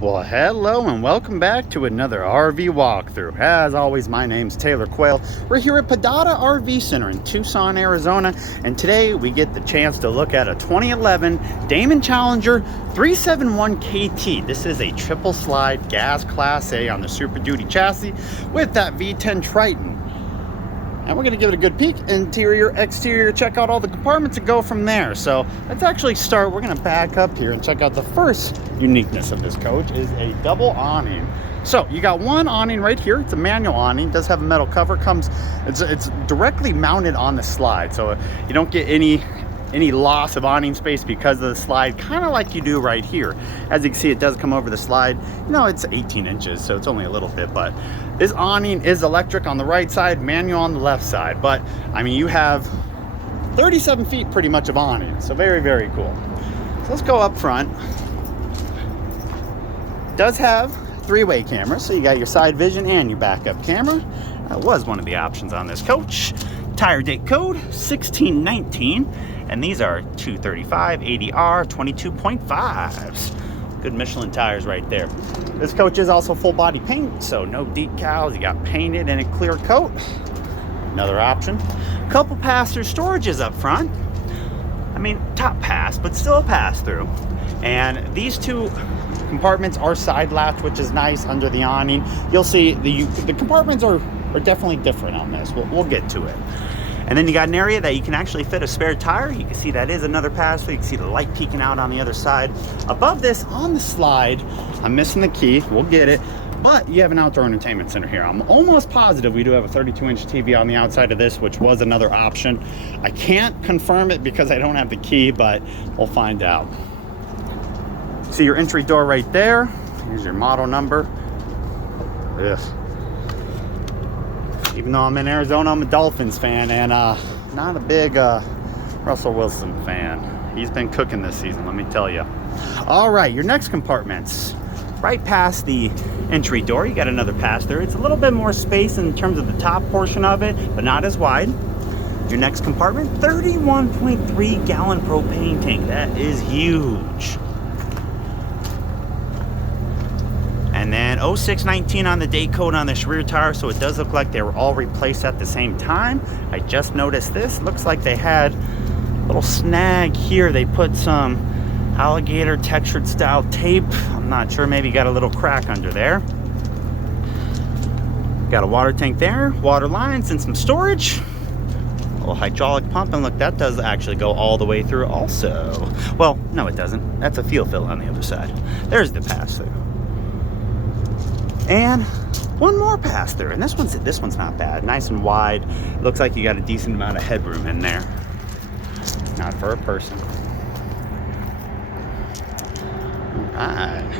Well, hello and welcome back to another RV walkthrough. As always, my name's Taylor Quayle. We're here at Padada RV Center in Tucson, Arizona, and today we get the chance to look at a 2011 Damon Challenger 371 KT. This is a triple slide gas Class A on the Super Duty chassis with that V10 Triton. And we're gonna give it a good peek, interior, exterior, check out all the compartments and go from there. So let's actually start. We're gonna back up here and check out the first uniqueness of this coach is a double awning. So you got one awning right here. It's a manual awning, does have a metal cover, it's directly mounted on the slide. So you don't get any loss of awning space because of the slide, kind of like you do right here. As you can see, it does come over the slide. You know, it's 18 inches, so it's only a little bit, but this awning is electric on the right side, manual on the left side. But I mean, you have 37 feet pretty much of awning, so very, very cool. So let's go up front. Does have three-way cameras, so you got your side vision and your backup camera. That was one of the options on this coach. Tire date code 1619, and these are 235 80R 22.5s. Good Michelin tires right there. This coach is also full body paint, so no decals. You got painted in a clear coat. Another option. Couple pass-through storages up front. I mean, top pass, but still a pass-through. And these two compartments are side latch, which is nice under the awning. You'll see the compartments are definitely different on this. We'll get to it. And then you got an area that you can actually fit a spare tire. You can see that is another pass-through. You can see the light peeking out on the other side. Above this, on the slide, I'm missing the key. We'll get it. But you have an outdoor entertainment center here. I'm almost positive we do have a 32-inch TV on the outside of this, which was another option. I can't confirm it because I don't have the key, but we'll find out. See your entry door right there. Here's your model number. Yes. Even though I'm in Arizona, I'm a Dolphins fan and not a big Russell Wilson fan. He's been cooking this season, let me tell you. All right, your next compartments. Right past the entry door, you got another pass there. It's a little bit more space in terms of the top portion of it, but not as wide. Your next compartment, 31.3 gallon propane tank. That is huge. And then 0619 on the date code on this rear tire, so it does look like they were all replaced at the same time. I just noticed this. Looks like they had a little snag here. They put some alligator textured style tape. I'm not sure, maybe got a little crack under there. Got a water tank there, water lines and some storage. A little hydraulic pump, and look, that does actually go all the way through also. Well, no it doesn't. That's a fuel fill on the other side. There's the pass-through. And one more pass through, and this one's not bad, nice and wide. It looks like you got a decent amount of headroom in there. Not for a person. All right.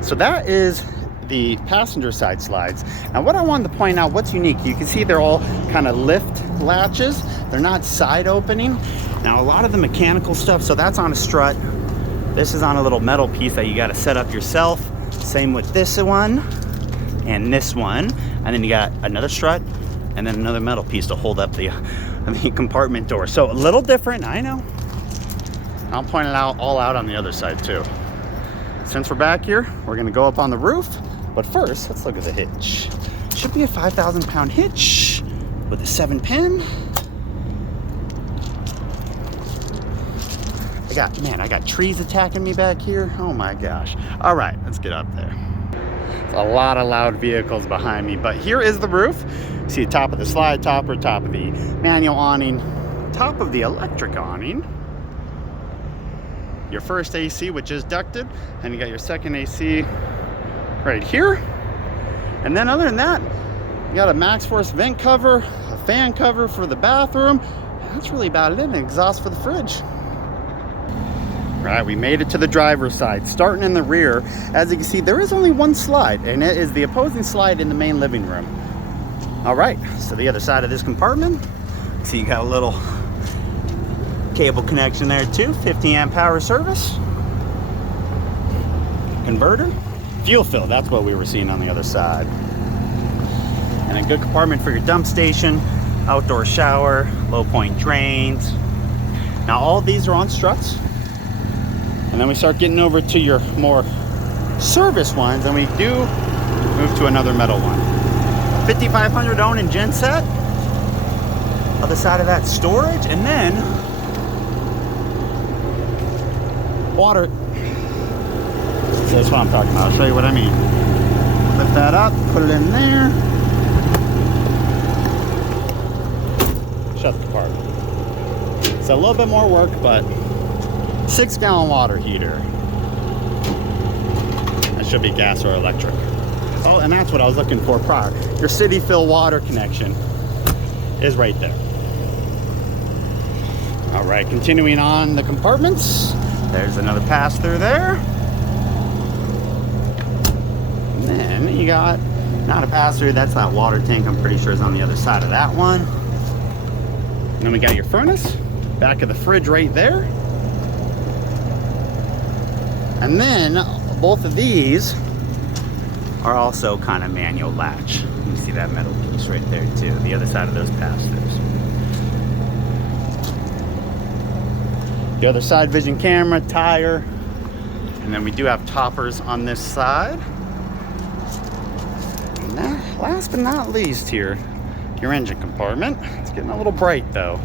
So that is the passenger side slides. Now what I wanted to point out, what's unique, you can see they're all kind of lift latches. They're not side opening. Now a lot of the mechanical stuff, so that's on a strut. This is on a little metal piece that you got to set up yourself. Same with this one. And this one, and then you got another strut and then another metal piece to hold up the compartment door. So a little different, I know. I'll point it out all out on the other side too. Since we're back here, we're gonna go up on the roof, but first let's look at the hitch. Should be a 5,000 pound hitch with a 7-pin. I got trees attacking me back here. Oh my gosh. All right, let's get up there. A lot of loud vehicles behind me, but here is the roof. See the top of the slide topper, top of the manual awning, top of the electric awning. Your first AC, which is ducted, and you got your second AC right here. And then other than that, you got a max force vent cover, a fan cover for the bathroom. That's really about it, an exhaust for the fridge. All right, we made it to the driver's side. Starting in the rear, as you can see, there is only one slide, and it is the opposing slide in the main living room. All right, so the other side of this compartment, see you got a little cable connection there too, 50 amp power service, converter, fuel fill, that's what we were seeing on the other side. And a good compartment for your dump station, outdoor shower, low point drains. Now all these are on struts. And then we start getting over to your more service ones, and we do move to another metal one. 5500 ohm and genset. Other side of that, storage, and then water. So that's what I'm talking about. I'll show you what I mean. Lift that up, put it in there. Shut the compartment. It's a little bit more work, but 6-gallon water heater. That should be gas or electric. Oh, and that's what I was looking for prior. Your city fill water connection is right there. All right, continuing on the compartments. There's another pass through there. And then you got, not a pass through, that's that water tank. I'm pretty sure is on the other side of that one. And then we got your furnace, back of the fridge right there. And then both of these are also kind of manual latch. You see that metal piece right there too, the other side of those pass-throughs. The other side vision camera, tire, and then we do have toppers on this side. And last but not least here, your engine compartment. It's getting a little bright though.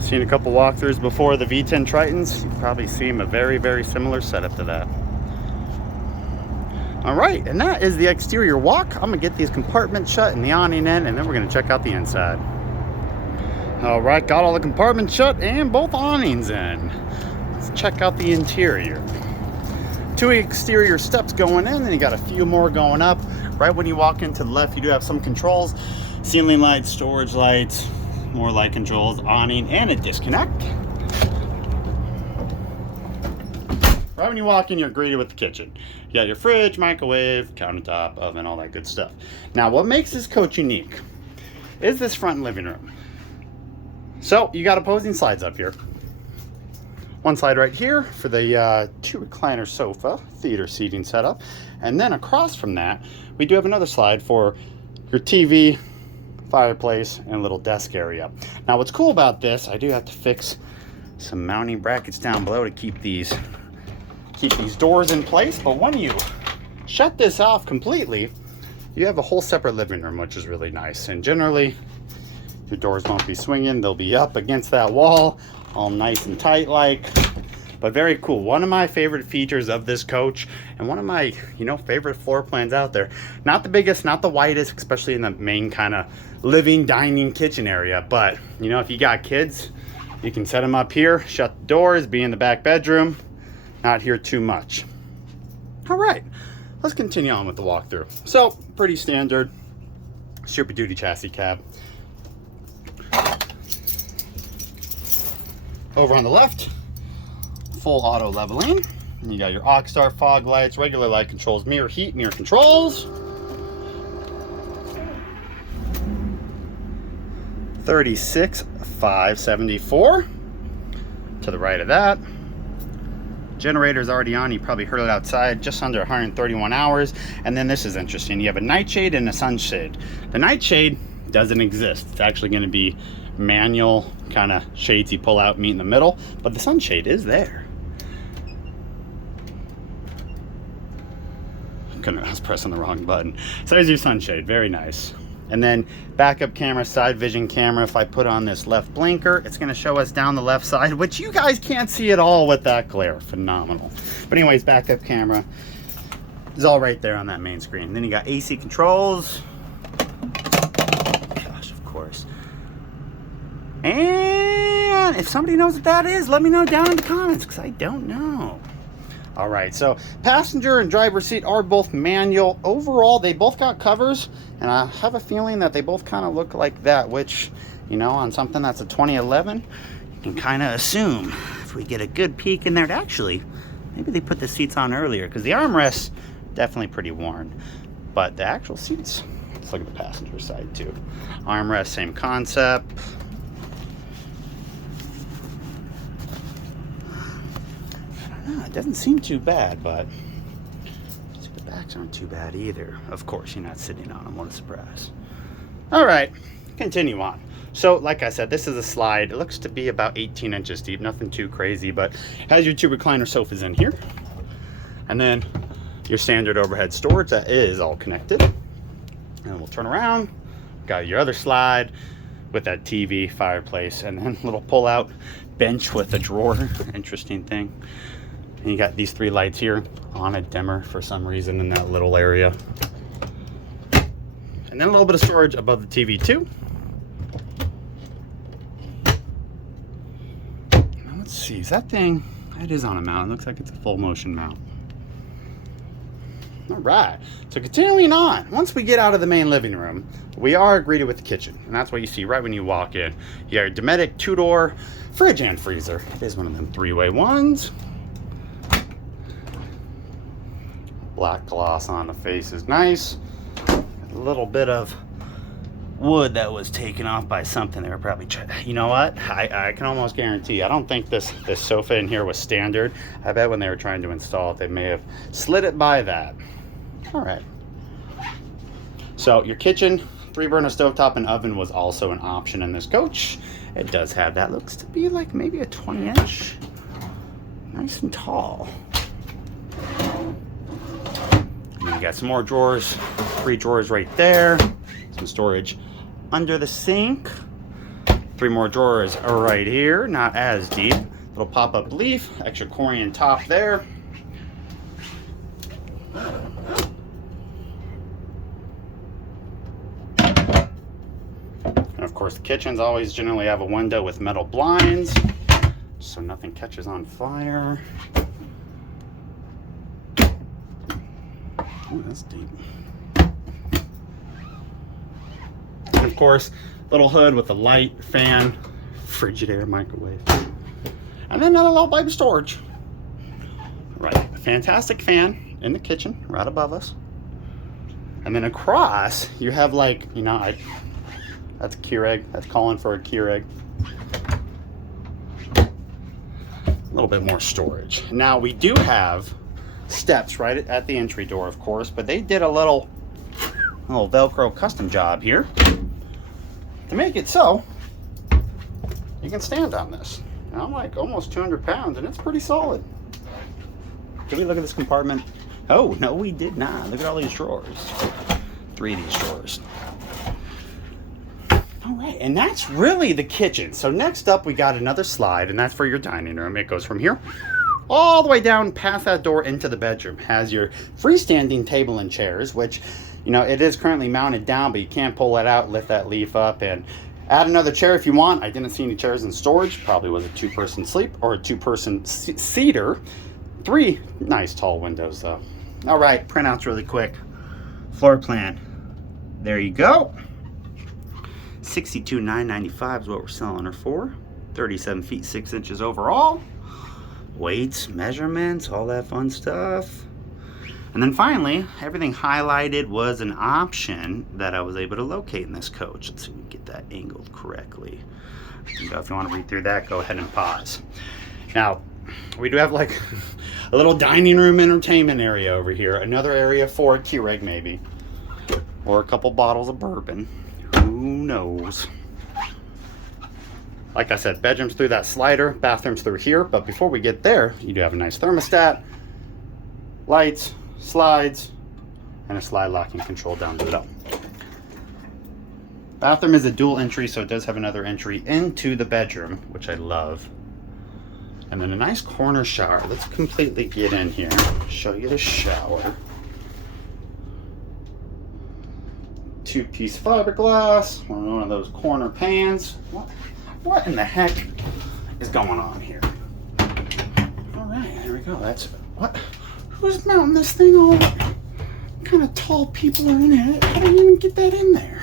Seen a couple walkthroughs before the V10 Tritons. You've probably seen a very, very similar setup to that. All right, and that is the exterior walk. I'm gonna get these compartments shut and the awning in, and then we're gonna check out the inside. All right, got all the compartments shut and both awnings in. Let's check out the interior. 2 exterior steps going in, and you got a few more going up. Right when you walk into the left, you do have some controls, ceiling lights, storage lights, more light controls, awning, and a disconnect. Right when you walk in, you're greeted with the kitchen. You got your fridge, microwave, countertop, oven, all that good stuff. Now, what makes this coach unique is this front living room. So, you got opposing slides up here. One slide right here for the 2 recliner sofa, theater seating setup. And then across from that, we do have another slide for your TV, fireplace, and little desk area. Now, what's cool about this, I do have to fix some mounting brackets down below to keep these doors in place. But when you shut this off completely, you have a whole separate living room, which is really nice. And generally, your doors won't be swinging. They'll be up against that wall, all nice and tight like. But very cool. One of my favorite features of this coach, and one of my, favorite floor plans out there. Not the biggest, not the widest, especially in the main kind of living, dining, kitchen area. But, if you got kids, you can set them up here, shut the doors, be in the back bedroom, not hear too much. All right, let's continue on with the walkthrough. So, pretty standard Super Duty chassis cab. Over on the left, full auto leveling. And you got your OxStar fog lights, regular light controls, mirror heat, mirror controls. 36,574. To the right of that, generator's already on. You probably heard it outside, just under 131 hours. And then this is interesting. You have a nightshade and a sunshade. The nightshade doesn't exist. It's actually going to be manual kind of shades you pull out, meet in the middle, but the sunshade is there. I was pressing the wrong button. So there's your sunshade, very nice. And then backup camera, side vision camera. If I put on this left blinker, it's going to show us down the left side, which you guys can't see at all with that glare. Phenomenal. But anyways, backup camera is all right there on that main screen. Then you got AC controls. Gosh, of course. And if somebody knows what that is, let me know down in the comments, because I don't know. All right, so passenger and driver seat are both manual. Overall, they both got covers, and I have a feeling that they both kind of look like that, which, on something that's a 2011, you can kind of assume if we get a good peek in there. Actually, maybe they put the seats on earlier, because the armrests definitely pretty worn, but the actual seats, let's look at the passenger side too. Armrest, same concept. It doesn't seem too bad, but the backs aren't too bad either. Of course, you're not sitting on them. What a surprise. All right, continue on. So like I said, this is a slide. It looks to be about 18 inches deep, nothing too crazy, but has your 2 recliner sofas in here. And then your standard overhead storage that is all connected. And we'll turn around, got your other slide with that TV, fireplace, and then little pull-out bench with a drawer. Interesting thing. And you got these 3 lights here on a dimmer for some reason in that little area. And then a little bit of storage above the TV too. Now let's see, is that thing, it is on a mount. It looks like it's a full motion mount. All right, so continuing on, once we get out of the main living room, we are greeted with the kitchen. And that's what you see right when you walk in. You got your Dometic 2-door fridge and freezer. It is one of them 3-way ones. Black gloss on the face is nice. A little bit of wood that was taken off by something. They were probably trying, you know what, I can almost guarantee, I don't think this sofa in here was standard. I bet when they were trying to install it, they may have slid it by that. All right, so your kitchen, 3-burner stovetop and oven was also an option in this coach. It does have that, looks to be like maybe a 20-inch, nice and tall. And you got some more drawers, 3 drawers right there, some storage under the sink, 3 more drawers are right here, not as deep. Little pop-up leaf, extra Corian top there. And of course the kitchens always generally have a window with metal blinds so nothing catches on fire. Oh, that's deep. And of course, little hood with a light, fan, Frigidaire, microwave. And then another little pipe storage. Right, a fantastic fan in the kitchen, right above us. And then across, you have like, you know, that's a Keurig. That's calling for a Keurig. A little bit more storage. Now we do have steps right at the entry door, of course, but they did a little Velcro custom job here to make it so you can stand on this. And I'm like almost 200 pounds and it's pretty solid. Did we look at this compartment? Oh, no, we did not. Look at all these drawers. 3 of these drawers. All right, and that's really the kitchen. So next up, we got another slide, and that's for your dining room. It goes from here all the way down past that door into the bedroom. Has your freestanding table and chairs, which, you know, it is currently mounted down, but you can pull it out, lift that leaf up, and add another chair if you want. I didn't see any chairs in storage. Probably was a 2-person sleep or a 2-person seater. 3 nice tall windows though. All right, printouts really quick. Floor plan. There you go. $62,995 is what we're selling her for. 37 feet 6 inches overall. Weights, measurements, all that fun stuff. And then finally, everything highlighted was an option that I was able to locate in this coach. Let's see if we can get that angled correctly. You know, if you want to read through that, go ahead and pause. Now, we do have like a little dining room entertainment area over here. Another area for a Keurig maybe. Or a couple bottles of bourbon. Who knows? Like I said, bedrooms through that slider, bathrooms through here. But before we get there, you do have a nice thermostat, lights, slides, and a slide locking control down below. Bathroom is a dual entry, so it does have another entry into the bedroom, which I love. And then a nice corner shower. Let's completely get in here. Show you the shower. 2-piece fiberglass, one of those corner pans. What in the heck is going on here? All right, there we go. That's what. Who's mounting this thing all? What kind of tall people are in it? How do you even get that in there?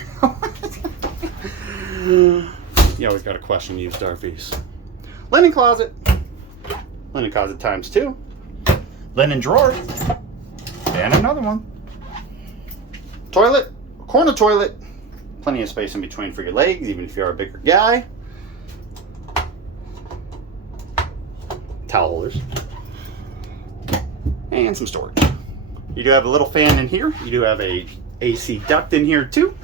You always got to question used RVs. Linen closet. Linen closet times 2. Linen drawer. And another one. Toilet. Corner toilet. Plenty of space in between for your legs, even if you're a bigger guy. Towel holders. And some storage. You do have a little fan in here. You do have a AC duct in here too.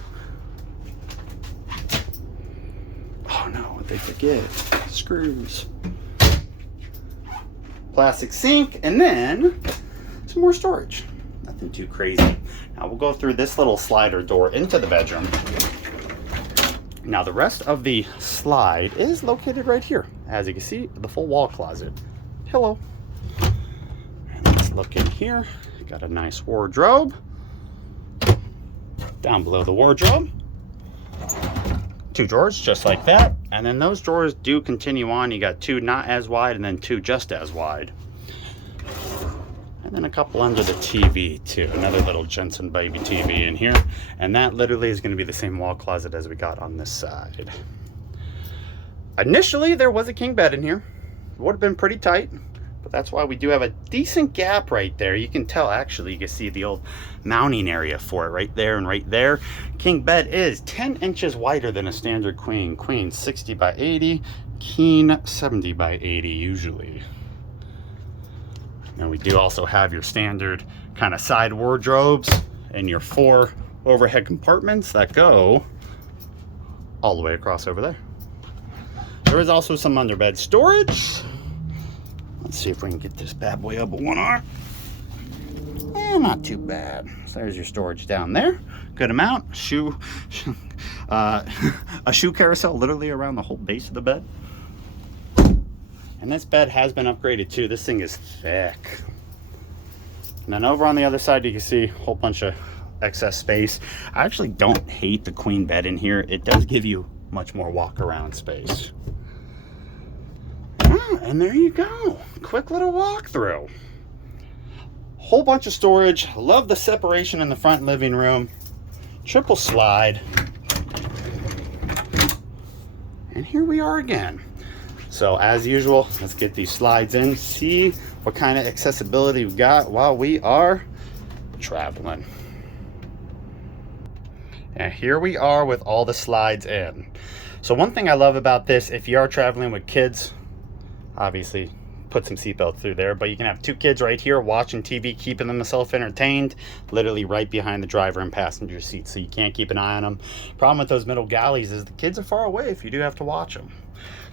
they forget. Screws. Plastic sink, and then some more storage. Nothing too crazy. Now we'll go through this little slider door into the bedroom. Now the rest of the slide is located right here. As you can see, the full wall closet. Pillow. And let's look in here. Got a nice wardrobe. Down below the wardrobe, 2 drawers just like that, and then those drawers do continue on. You got 2 not as wide and then 2 just as wide, and then a couple under the TV too. Another little Jensen baby TV in here, and that literally is going to be the same wall closet as we got on this side. Initially there was a king bed in here. It would have been pretty tight, but that's why we do have a decent gap right there. You can tell, actually, you can see the old mounting area for it right there and right there. King bed is 10 inches wider than a standard queen. Queen 60 by 80, king 70 by 80 usually. And we do also have your standard kind of side wardrobes and your 4 overhead compartments that go all the way across over there. There is also some underbed storage. Let's see if we can get this bad boy up with one arm. Not too bad. So there's your storage down there. Good amount. A shoe carousel literally around the whole base of the bed. And this bed has been upgraded too. This thing is thick. And then over on the other side, you can see a whole bunch of excess space. I actually don't hate the queen bed in here. It does give you much more walk around space. And there you go. Quick little walkthrough. Whole bunch of storage. Love the separation in the front living room. Triple slide. And here we are again. So as usual, let's get these slides in. See what kind of accessibility we've got while we are traveling. And here we are with all the slides in. So one thing I love about this, if you are traveling with kids, obviously put some seatbelts through there, but you can have 2 kids right here watching TV, keeping themselves entertained, literally right behind the driver and passenger seat, so you can't keep an eye on them. Problem with those middle galleys is the kids are far away if you do have to watch them.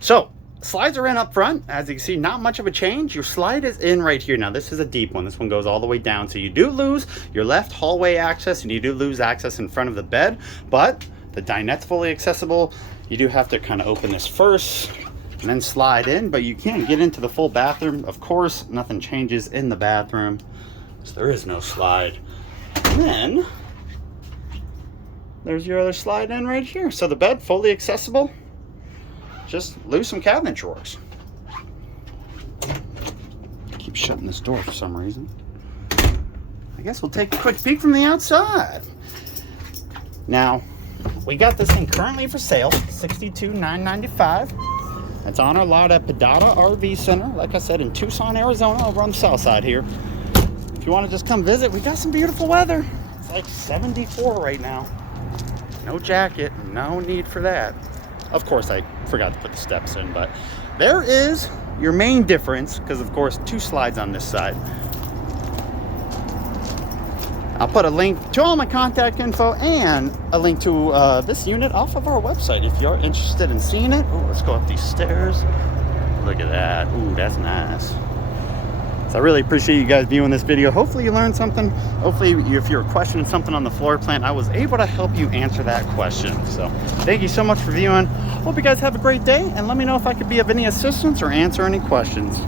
So slides are in up front. As you can see, not much of a change. Your slide is in right here. Now this is a deep one. This one goes all the way down, so you do lose your left hallway access and you do lose access in front of the bed, but the dinette's fully accessible. You do have to kind of open this first and then slide in, but you can get into the full bathroom. Of course, nothing changes in the bathroom, so there is no slide. And then there's your other slide in right here. So the bed fully accessible. Just lose some cabinet drawers. Keep shutting this door for some reason. I guess we'll take a quick peek from the outside. Now, we got this thing currently for sale, $62,995. It's on our lot at Pedada RV Center, like I said, in Tucson, Arizona, over on the south side here. If you want to just come visit, we got some beautiful weather. It's like 74 right now. No jacket, no need for that. Of course, I forgot to put the steps in, but there is your main difference, because of course 2 slides on this side. I'll put a link to all my contact info and a link to this unit off of our website if you're interested in seeing it. Oh, let's go up these stairs. Look at that. Ooh, that's nice. So I really appreciate you guys viewing this video. Hopefully you learned something. Hopefully if you're questioning something on the floor plan, I was able to help you answer that question. So thank you so much for viewing. Hope you guys have a great day, and let me know if I could be of any assistance or answer any questions.